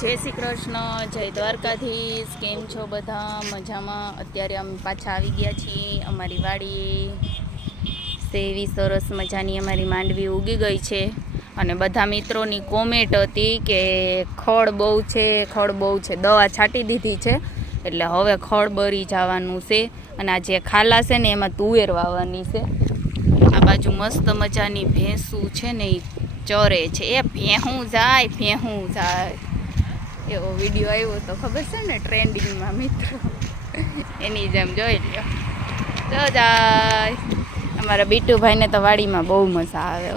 જય શ્રી કૃષ્ણ, જય દ્વારકાધીશ. કેમ છો બધા? મજામાં? અત્યારે અમે પાછા આવી ગયા છીએ અમારી વાડીએ. સેવી સરસ મજાની અમારી માંડવી ઉગી ગઈ છે અને બધા મિત્રોની કોમેન્ટ હતી કે ખડ બહુ છે, દવા છાંટી દીધી છે એટલે હવે ખડ બરી જવાનું છે. અને આ જે ખાલા છે ને એમાં તુવેર વાવવાની છે. આ બાજુ મસ્ત મજાની ભેંસું છે ને એ ચરે છે. એ ભેહું જાય એવો વિડીયો આવ્યો તો ખબર છે ને ટ્રેન્ડિંગમાં મિત્રો, એની જેમ જોઈ લ્યો. જાય અમારા બીટુભાઈને તો વાડીમાં બહુ મજા આવે.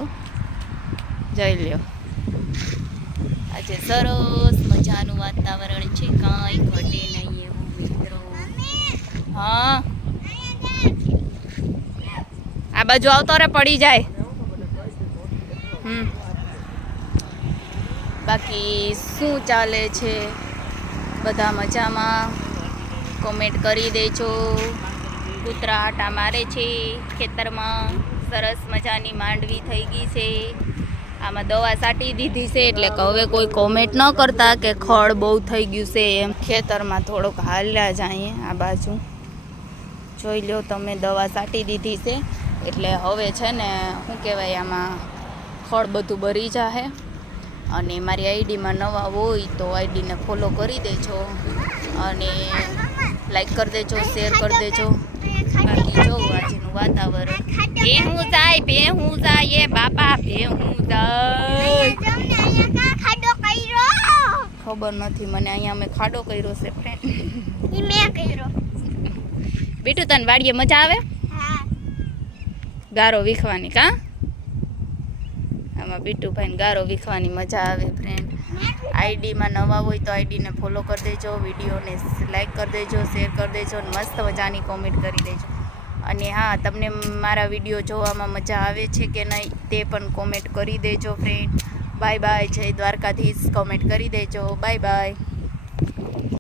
જોઈ લ્યો, આજે સરસ મજાનું વાતાવરણ છે, કાંઈ ઘટે નહીં એવું મિત્રો. હા, આ બાજુ આવતો રે, પડી જાય. બાકી શું ચાલે છે? બધા મજામાં? કોમેન્ટ કરી દેજો. કૂતરા આટા મારે છે ખેતરમાં. સરસ મજાની માંડવી થઈ ગઈ છે. આમાં દવા છાંટી દીધી છે એટલે કે હવે કોઈ કોમેન્ટ ન કરતા કે ખડ બહુ થઈ ગયું છે એમ. ખેતરમાં થોડોક હાલ્યા જાય. આ બાજુ જોઈ લો તમે, દવા છાંટી દીધી છે એટલે હવે છે ને શું કહેવાય, આમાં ખડ બધું બરી જાહે. અને મારી આઈડીમાં નવા હોય તો આઈડીને ફોલો કરી દેજો અને લાઈક કરી દેજો, શેર કરી દેજો. બાકી જો આજનું વાતાવરણ, ભેહું જાય એ બાપા, ભેહું જાય. ખબર નથી મને, અહીંયા અમે ખાડો કર્યો છે ફ્રેન્ડ. બીટુ તને વાડીએ મજા આવે? ગારો વીખવાની કા? આમાં બીટુભાઈને ગારો વીખવાની મજા આવે ફ્રેન્ડ. આઈડીમાં નવા હોય તો આઈડીને ફોલો કરી દેજો, વિડીયોને લાઈક કરી દેજો, શેર કરી દેજો અને મસ્ત મજાની કોમેન્ટ કરી દેજો. અને હા, તમને મારા વિડીયો જોવામાં મજા આવે છે કે નહીં તે પણ કોમેન્ટ કરી દેજો ફ્રેન્ડ. બાય બાય, જય દ્વારકાધીશ. કોમેન્ટ કરી દેજો. Bye bye.